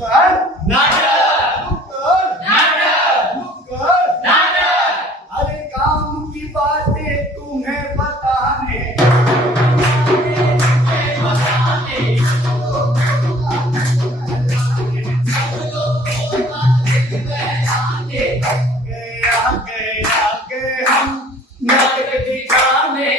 नुक्कड़ नाटक, नुक्कड़ नाटक, नुक्कड़। नाटक। अरे काम की बातें तुम्हें बताने आगे हम नाटक दिखाने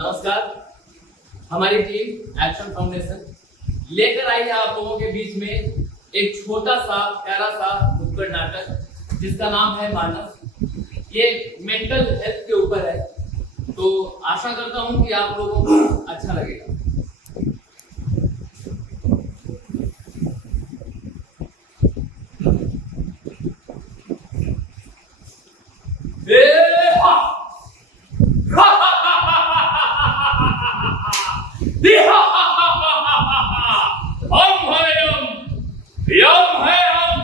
नमस्कार। हमारी टीम एक्शन फाउंडेशन लेकर आई है आप लोगों के बीच में एक छोटा सा प्यारा सा नुक्कड़ नाटक जिसका नाम है मानस। ये मेंटल हेल्थ के ऊपर है, तो आशा करता हूं कि आप लोगों को अच्छा लगेगा। यम है हम,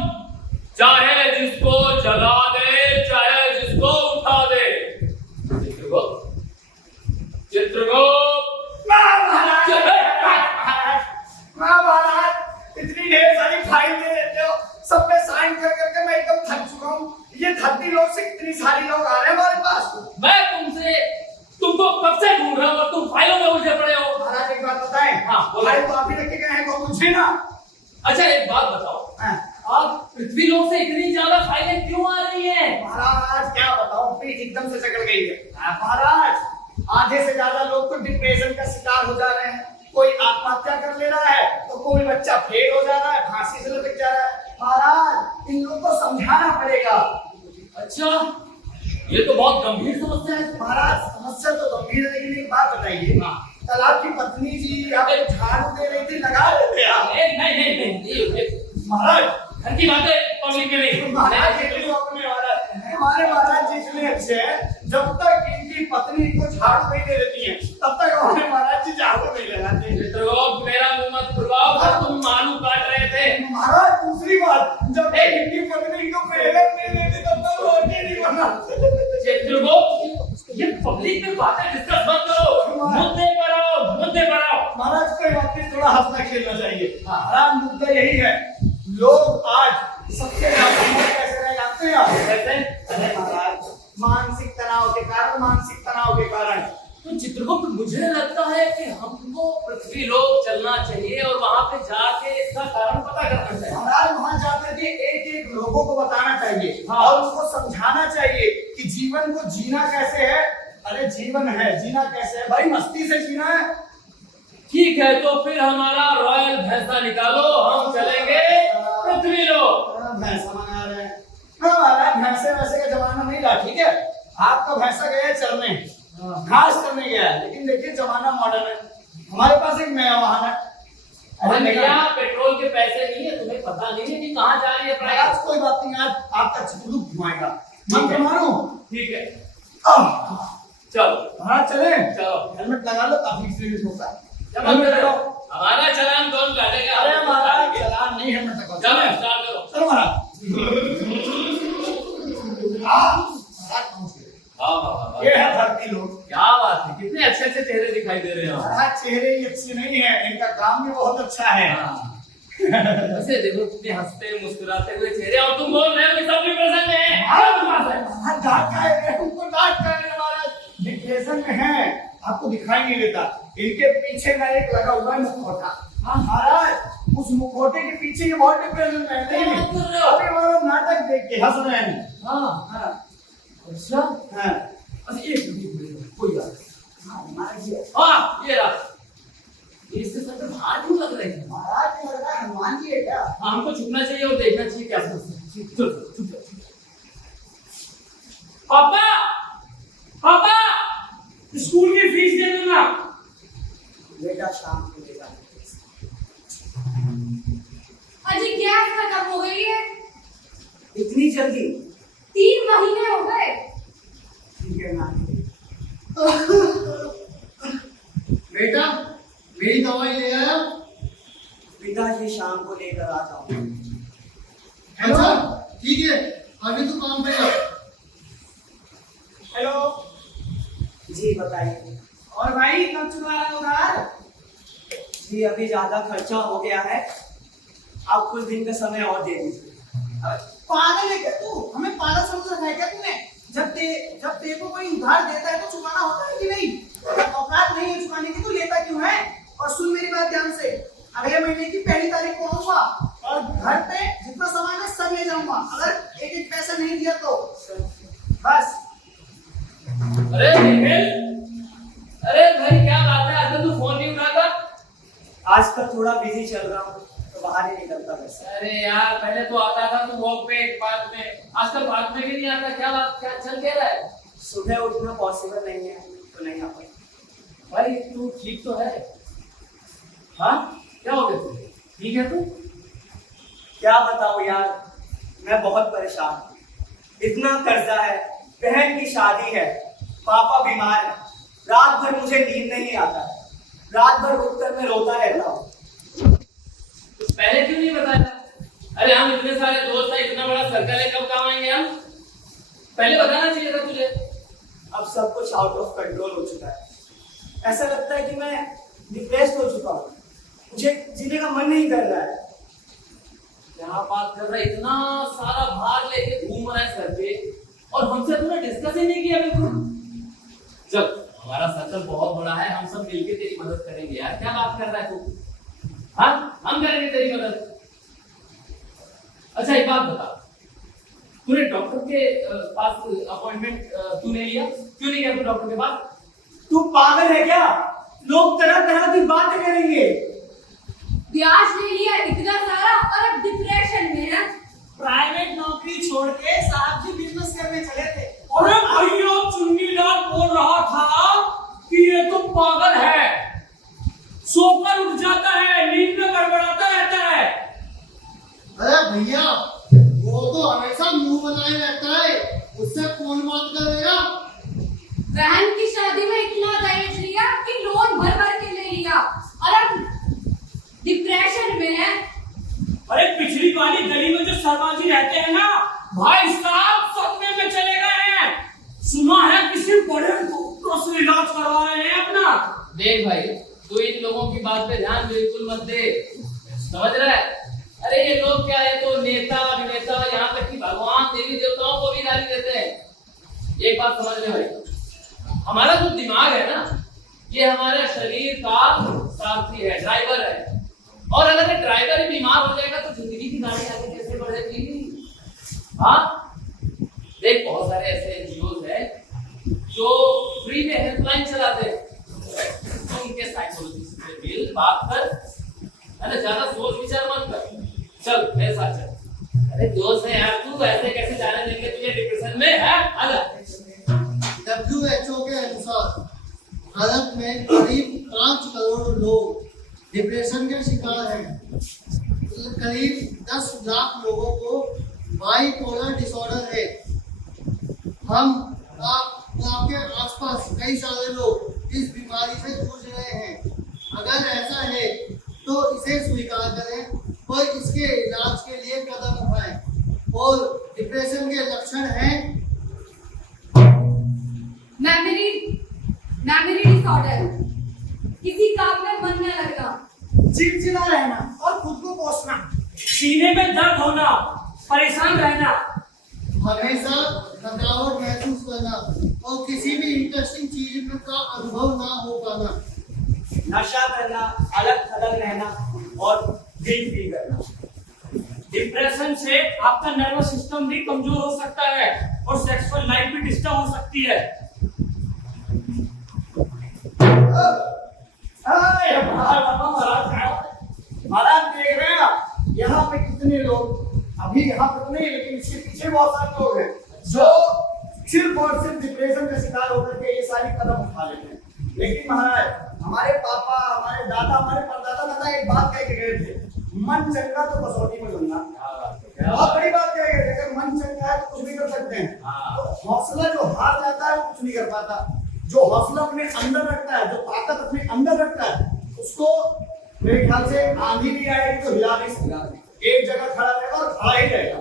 चाहे जिसको जगा दे चाहे जिसको उठा दे। चित्रगुप्त महाराज इतनी ढेर सारी फाइल दे देते हो, सब पे साइन कर करके मैं एकदम थक चुका हूँ। ये 30 लोग से कितनी सारी लोग आ रहे हैं हमारे पास। मैं तुमको कब से ढूंढ रहा हूँ और तुम फाइलों में उलझे पड़े हो। महाराज एक बात बताएं। हाँ, बोलो। फाइल तो आप ही रखे गए हैं, वो मुझे ना। अच्छा एक बात बताओ, आप पृथ्वी लोक से इतनी ज्यादा फाइलें क्यों आ रही हैं? महाराज क्या बताओ, पीठ एकदम से जकड़ गई है। महाराज आधे से ज्यादा लोग तो डिप्रेशन का शिकार हो जा रहे हैं, कोई आत्महत्या कर ले रहा है, तो कोई बच्चा फेल हो जा रहा है, फांसी से लटक जा रहा है। महाराज इन लोगों को समझाना पड़ेगा। अच्छा, ये तो बहुत गंभीर समस्या है। महाराज समस्या तो गंभीर है, लेकिन एक बात बताइए, कल आपकी पत्नी जी आपको झाड़ू दे रही थी, लगा लेते आप? नहीं, महाराज घर की बातें पब्लिक में नहीं। महाराज हमारे महाराज जी इतने अच्छे हैं, जब तक इनकी पत्नी को झाड़ू नहीं दे देती है तब तक हमारे महाराज जी झाड़ू नहीं लगाते। चित्रगुप्त मेरा मुंह मत खुलवाओ, तुम मालू काट रहे थे। महाराज दूसरी बात, जब इनकी पत्नी को प्रेम नहीं देती तब तक रोटी नहीं बनाते। चित्रगुप्त ये पब्लिक में बातें डिस्कस मत करो, मुद्दे पर आओ, मुद्दे पर आओ। महाराज कोई बात नहीं, थोड़ा हंसना खेलना चाहिए। महाराज मुद्दा यही है, लोग आज सबसे ज्यादा कैसे रह जाते हैं आप? अरे महाराज मानसिक तनाव के कारण। तो चित्रगुप्त मुझे लगता है कि हमको पृथ्वी लोक चलना चाहिए और वहां पे जाके इसका कारण पता करना चाहिए। महाराज वहां जाकर के एक लोगों को बताना चाहिए। हाँ। और उनको समझाना चाहिए कि जीवन को जीना कैसे है। अरे जीवन है, जीना कैसे है भाई? मस्ती से जीना है। ठीक है, तो फिर हमारा रॉयल भैंसा निकालो, हम चलेंगे पृथ्वी लोक। भैंसा मंगा रहे हैं? हाँ महाराज, भैंसे वैसे का जमाना नहीं रहा, ठीक है। आपका भैंसा गया है चरने, घास करने गया है, लेकिन देखिए जमाना मॉडर्न है, हमारे पास एक नया वाहन है। अरे भैया पेट्रोल के पैसे नहीं है, तुम्हें पता नहीं है कि कहाँ जा रही है प्राइस। आज कोई बात नहीं, आज आपका चित्रगुप्त घुमाएगा। मंत्र मारो। ठीक है, चलो चलो चले। चलो, हेलमेट लगा लो, काफी सीरियस होता है। हमारा चालान कौन काटेगा? अरे महाराज चलान नहीं, हेलमेट लगाओ। चलो स्टार्ट करो। चलो महाराज। हाँ, ये है धरती लोग। क्या बात है, कितने अच्छे अच्छे चेहरे दिखाई दे रहे हैं। महाराज चेहरे ही अच्छे नहीं है, इनका काम भी बहुत अच्छा है। वैसे देखो कितने हंसते मुस्कुराते हुए चेहरे, और तुम बोल रहे हो कि सब डिप्रेशन में है। महाराज डिप्रेशन में है, आपको दिखाई नहीं देता। इनके पीछे ना एक लगा हुआ है मुखौटा। महाराज उस मुखौटे के पीछे ये बहुत डिप्रेशन में है। नहीं अभी हमारा नाटक देख के हंस रहे हैं। अच्छा एक मिनट, कोई बात महाराज ये रहा। इससे सर पे भार क्यों लग रहे हैं? महाराज लग रहा है हनुमान जी है क्या? हमको छुपना चाहिए और देखना चाहिए क्या सोचते हैं। चलो पापा, पापा स्कूल की फीस दे देना। बेटा शाम को देगा। अजी गैस खत्म हो गई है। इतनी जल्दी? 3 महीने हो गए। ठीक है ना, बेटा मेरी दवाई ले आया। पिताजी शाम को लेकर आ जाओ। अच्छा ठीक है, अभी तो काम पे जा। हेलो। जी बताइए। और भाई कब चुका रहा है उधार? जी अभी ज्यादा खर्चा हो गया है, आप कुछ दिन का समय और दे दीजिए। पागल है क्या तू? हमें पागल समझ रखा है क्या तूने? जब तेरे को कोई उधार देता है तो चुकाना होता है कि नहीं? औकात नहीं है चुकाने की तो लेता क्यों है? और सुन मेरी बात ध्यान से, अगले महीने की 1 तारीख को आऊंगा और घर पे जितना सामान है सब ले जाऊंगा। अगर एक एक पैसा नहीं दिया तो बस। अरे निखिल, अरे भाई क्या बात है, आज तो तू फोन नहीं उठाता। आजकल थोड़ा बिजी चल रहा हूँ तो बाहर ही निकलता वैसे। अरे यार पहले तो आता था तू वॉक पे पार्क में, आजकल पार्क में भी नहीं आता। क्या बात, क्या चल क्या रहा है? सुबह उठना पॉसिबल नहीं है तो नहीं आ पाई। भाई तू ठीक तो है? हाँ क्या हो गया तुझे? ठीक है तू? क्या बताऊँ यार, मैं बहुत परेशान हूँ। इतना कर्जा है, बहन की शादी है, पापा बीमार है, रात भर मुझे नींद नहीं आता, रात भर उठकर मैं रोता रहता हूँ। तो पहले क्यों नहीं बताया? अरे हम इतने सारे दोस्त हैं, इतना बड़ा सर्कल है, कब काम आएंगे हम? पहले बताना चाहिए था तुझे। अब सब कुछ आउट ऑफ कंट्रोल हो चुका है। ऐसा लगता है कि मैं डिप्रेस्ड हो चुका हूँ, मुझे जीने का मन नहीं कर रहा है। क्या बात कर रहा है, इतना सारा भार लेके घूम रहा है सर पे और हमसे तूने डिस्कस ही नहीं किया बिल्कुल। चल हमारा सर्कल बहुत बड़ा है, हम सब मिलके तेरी मदद करेंगे यार। क्या बात कर रहा है तू? हाँ हम करेंगे तेरी मदद। अच्छा एक बात बता, तूने डॉक्टर के पास अपॉइंटमेंट क्यों नहीं लिया? क्यों नहीं गया तू डॉक्टर के पास? तू पागल है क्या? लोग तरह तरह की बातें करेंगे। ब्याज ले लिया इतना सारा और अब डिप्रेशन में है। प्राइवेट नौकरी छोड़ के साहब जी बिजनेस करने चले थे। अरे भैया चुन्नीलाल बोल रहा था कि ये तो पागल है, सोकर उठ जाता है, नींद में गड़बड़ाता रहता है। अरे भैया वो तो हमेशा मुंह बनाए रहता है, उससे कौन बात करेगा? बहन की शादी में इतना दहेज लिया कि लोन भर भर के ले लिया और अब डिप्रेशन में है। अरे पिछली वाली गली में जो शर्मा जी रहते हैं ना, भाई साहब सपने में चले गए हैं। सुना है किसी बड़े डॉक्टर से इलाज करवा रहे हैं अपना। देख भाई तू इन लोगों की बात पे ध्यान बिल्कुल मत दे, समझ रहा है? अरे ये लोग क्या है, तो नेता अभिनेता, यहाँ तक कि भगवान देवी देवताओं को भी गाली देते हैं। एक बात समझ ले भाई, हमारा जो दिमाग है ना, ये हमारे शरीर का सारथी है, ड्राइवर है। और अगर ये ड्राइवर ही बीमार हो जाएगा तो जिंदगी की गाड़ी आगे कैसे बढ़ेगी? हाँ देख बहुत सारे ऐसे एनजीओ हैं जो फ्री में हेल्पलाइन चलाते हैं, तो उनके साइकोलॉजिस्ट से मिल बात कर, अरे ज्यादा सोच विचार मत कर, चल मेरे साथ चल। अरे दोस्त है यार तू, ऐसे कैसे जाने देंगे तुझे डिप्रेशन में? है WHO के अनुसार भारत में करीब 5 करोड़ लोग डिप्रेशन के शिकार हैं। करीब 10 लाख लोगों को बाइपोलर डिसऑर्डर है। आपके आसपास कई सारे लोग इस बीमारी से जूझ रहे हैं। अगर ऐसा है तो इसे स्वीकार करें और इसके इलाज के लिए कदम उठाएं। और डिप्रेशन के लक्षण हैं मेमोरी डिसऑर्डर, किसी काम में मन न लगना, चिड़चिड़ा रहना और खुद को कोसना, सीने में दर्द होना, परेशान रहना, हमेशा थकावट महसूस करना और किसी भी इंटरेस्टिंग चीज का अनुभव ना हो पाना, नशा करना, अलग थलग रहना और गिल्ट फील करना। डिप्रेशन से आपका नर्वस सिस्टम भी कमजोर हो सकता है और सेक्सुअल लाइफ भी डिस्टर्ब हो सकती है। महाराज देख रहे हैं आप यहाँ पे कितने लोग, अभी यहाँ पे नहीं लेकिन इसके पीछे बहुत सारे लोग हैं जो सिर्फ और सिर्फ डिप्रेशन का शिकार होकर के ये सारी कदम उठा लेते हैं। लेकिन महाराज हमारे पापा, हमारे दादा, हमारे परदादा दादा एक बात कह के गए थे, मन चंगा तो कसौटी में जुड़ना। बहुत बड़ी बात कह गए थे, अगर मन चंगा है तो कुछ भी कर सकते हैं। तो हौसला जो हार जाता है वो कुछ नहीं कर पाता। जो हौसला अपने अंदर रखता है, जो ताकत अपने अंदर रखता है, उसको मेरे ख्याल से आंधी भी आएगी तो हिला नहीं सकता। एक जगह खड़ा रहेगा और खड़ा ही रहेगा।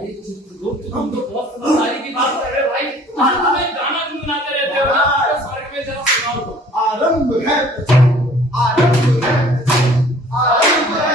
हम तो बहुत समझदारी की बात कर रहे हैं भाई। तुम तुम्हें गाना गुनगुनाते रहते हो ना, तो स्वर्ग में जरा सुनाओ तो। आरंभ है आरंभ है आरंभ है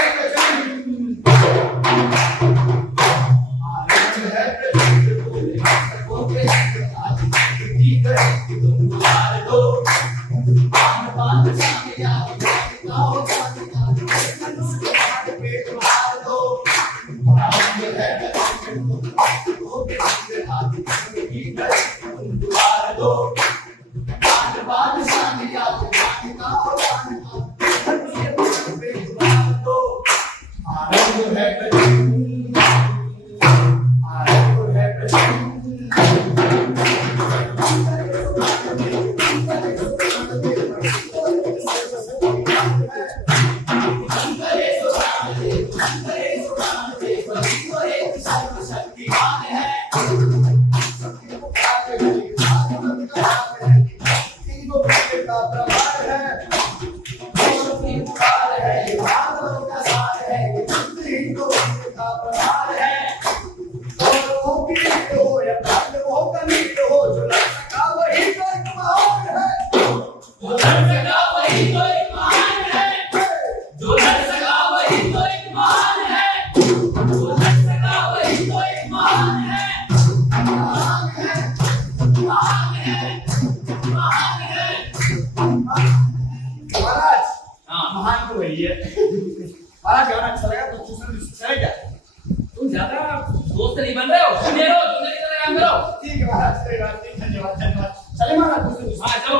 तुम ज्यादा दोस्त नहीं बन रहे हो, सुने रहो, दूसरे की तरह काम करो। ठीक है महाराज, कोई बात नहीं, धन्यवाद धन्यवाद। चले महाराज, दूसरे हाँ चलो।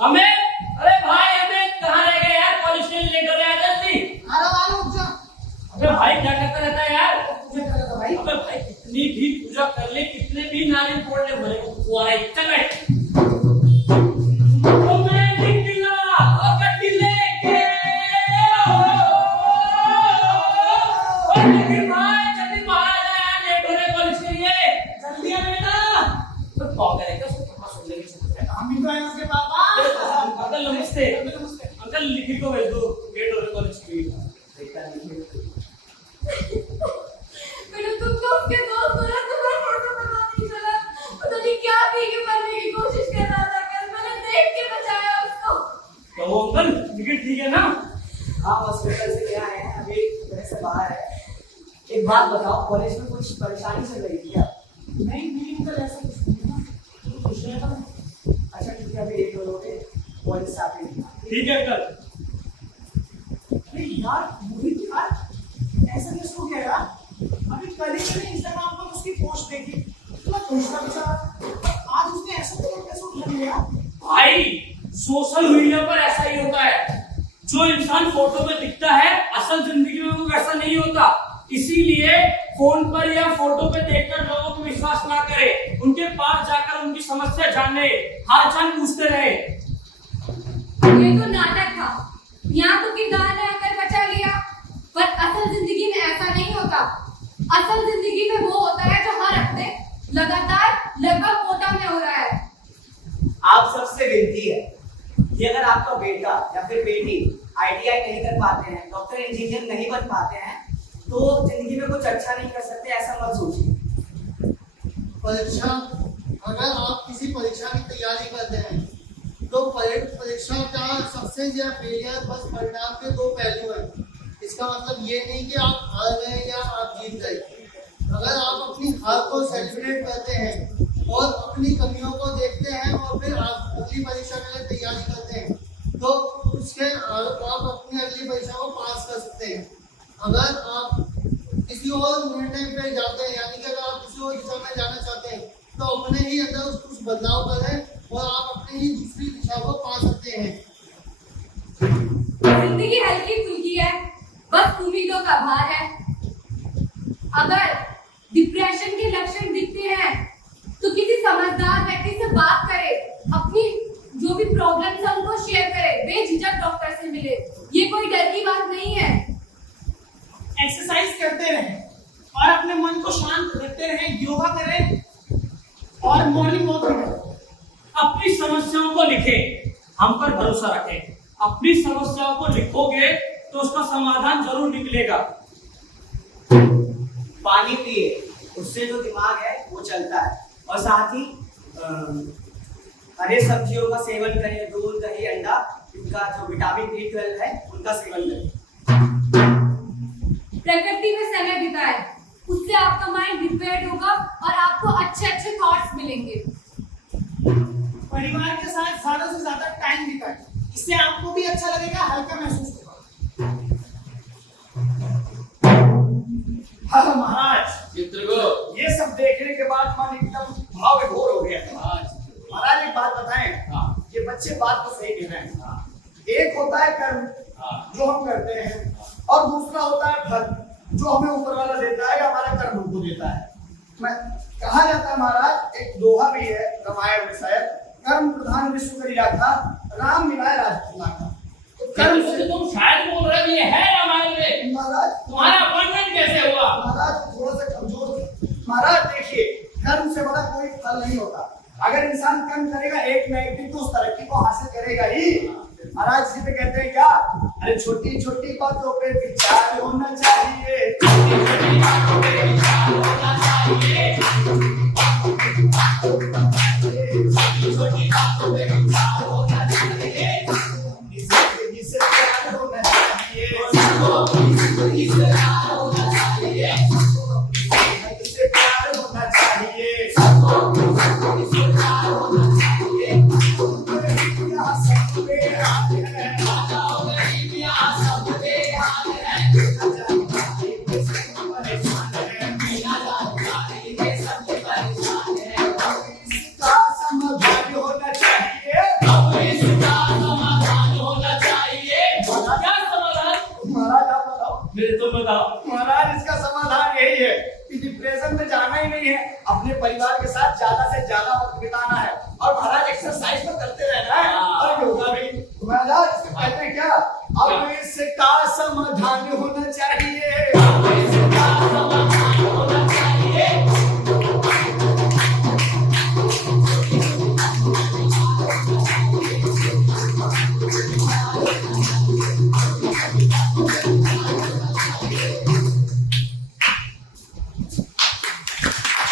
हमें, अरे भाई हमें कहाँ रह गए यार, पुलिस स्टेशन लेकर आया जल्दी। अबे भाई क्या करता रहता है यार? अबे भाई कितनी भी पूजा कर ले, कितने भी नारियल फोड़ ले, भले को आ रहा है। चल बैठ। अंकल नमस्ते। अंकल लिखित को भेज दो, गेट हो रहे कॉलेज की। मैंने तुमको उसके दोस्त बोला, तुम्हें फोटो पता नहीं चला, पता नहीं क्या पी के मरने की कोशिश कर रहा था। कल मैंने देख के बचाया उसको। तो वो अंकल लिखित ठीक है ना? हाँ हॉस्पिटल से क्या है, अभी घर से बाहर है। एक बात बताओ, कॉलेज में कुछ परेशानी चल रही थी क्या? नहीं अंकल, ऐसा कुछ नहीं था। तो कुछ नहीं था। अच्छा ठीक है, अभी एक करोगे कॉलेज से आके ठीक है अंकल। अरे यार मोहित यार, ऐसा कैसे हो गया यार? अभी कल ही मैंने इंस्टाग्राम पर उसकी पोस्ट देखी, तो मैं पूछना भी चाहा, आज उसने ऐसा कैसे उठा लिया? भाई सोशल मीडिया पर ऐसा ही होता है, जो इंसान फोटो में दिखता है असल जिंदगी में वो वैसा नहीं होता। इसीलिए फोन पर या फोटो पे देखकर लोगों को विश्वास ना करें, उनके पास जाकर उनकी समस्या जानने, हालचाल पूछते रहे। ये तो नाटक था, यहाँ तो किरदार ने आकर बचा लिया, पर असल जिंदगी में ऐसा नहीं होता। असल जिंदगी में वो होता है जो हर हफ्ते लगातार लगभग कोटा में हो रहा है। आप सबसे विनती है कि अगर आपका बेटा या फिर बेटी ITI नहीं कर पाते हैं, डॉक्टर इंजीनियर नहीं बन पाते हैं, तो जिंदगी में कुछ अच्छा नहीं कर सकते, ऐसा मत सोचिए। परीक्षा, अगर आप किसी परीक्षा की तैयारी करते हैं तो परीक्षा का सक्सेस या फेलियर बस परिणाम के दो पहलू हैं। इसका मतलब ये नहीं कि आप हार गए या आप जीत गए। अगर आप अपनी हार को सेलिब्रेट करते हैं और अपनी कमियों को देखते हैं और फिर आप अगली परीक्षा के लिए तैयारी करते हैं, तो उसके आप अपनी अगली परीक्षा को पास कर सकते हैं। अगर आप किसी और निर्णय पे जाते हैं, यानी कि अगर आप किसी और दिशा में जाना चाहते हैं, तो अपने ही अंदर कुछ बदलाव करें और आप अपनी ही दूसरी दिशा को पा सकते हैं। जिंदगी हल्की फुल्की है, बस उम्मीदों का भार है। अगर डिप्रेशन के लक्षण दिखते हैं तो किसी समझदार व्यक्ति से बात करें, अपनी जो भी प्रॉब्लम्स है उनको शेयर करें, बेझिझक डॉक्टर से मिले। ये कोई डर की बात नहीं है। एक्सरसाइज करते रहें और अपने मन को शांत रखते रहें, योगा करें और मॉर्निंग वॉक करें। अपनी समस्याओं को लिखें, हम पर भरोसा रखें। अपनी समस्याओं को लिखोगे तो उसका समाधान जरूर निकलेगा। पानी पिए, उससे जो दिमाग है वो चलता है। और साथ ही हरे सब्जियों का सेवन करें, दूध, दही, अंडा, इनका जो विटामिन B12 है उनका सेवन करें। प्रकृति में समय बिताएं, उससे आपका माइंड रिपेयर्ड होगा और आपको अच्छे अच्छे थॉट्स मिलेंगे। परिवार के साथ ज्यादा से ज्यादा टाइम बिताएं, इससे आपको भी अच्छा लगेगा, हल्का महसूस होगा। हाँ महाराज, चित्रगुप्त, ये सब देखने के बाद मन एकदम भाव विभोर हो गया। महाराज एक बात बताएं, हाँ। ये बच्चे बात तो सही कह रहे हैं। एक होता है कर्म जो हम करते हैं, और दूसरा होता है फल जो हमें ऊपर वाला देता है या हमारा कर्म हमको देता है। मैं कहा जाता है महाराज, एक दोहा भी है रामायण में शायद, कर्म प्रधान विश्व करी राखा, राम मिलाए राजपुत लाखा। तो कर्म से तुम शायद बोल रहे हो ये है रामायण में, महाराज तुम्हारा अपॉइंटमेंट कैसे हुआ? महाराज थोड़ा सा कमजोर थे। महाराज देखिए, कर्म से बड़ा कोई फल नहीं होता। अगर इंसान कर्म करेगा एक न एक दिन तो उस तरक्की को हासिल करेगा ही। महाराज इसी पे कहते हैं क्या, अरे छोटी छोटी बातों पे विचार होना चाहिए, छोटी छोटी बातों पे विचार होना चाहिए, छोटी छोटी बातों पे विचार होना चाहिए, जिंदगी से प्यार होना चाहिए, जिंदगी से प्यार होना चाहिए, जिससे प्यार होना चाहिए, जिससे प्यार होना चाहिए। यहाँ सब पे हाथ है, बचाओ गरीबियाँ सब पे हाथ है, परेशान है, बिना जानकारी के सब परेशान है। इसका समाधान होना चाहिए, इसका समाधान होना चाहिए। क्या समाधान? महाराज आप बताओ। मेरे तो बताओ। महाराज इसका समाधान यही है कि डिप्रेशन में जाना ही नहीं है, अपने परिवार के साथ ज्यादा से ज्यादा वक्त बिताना है, और महाराज एक्सरसाइज तो करते रहना है, और योगा भी। मैं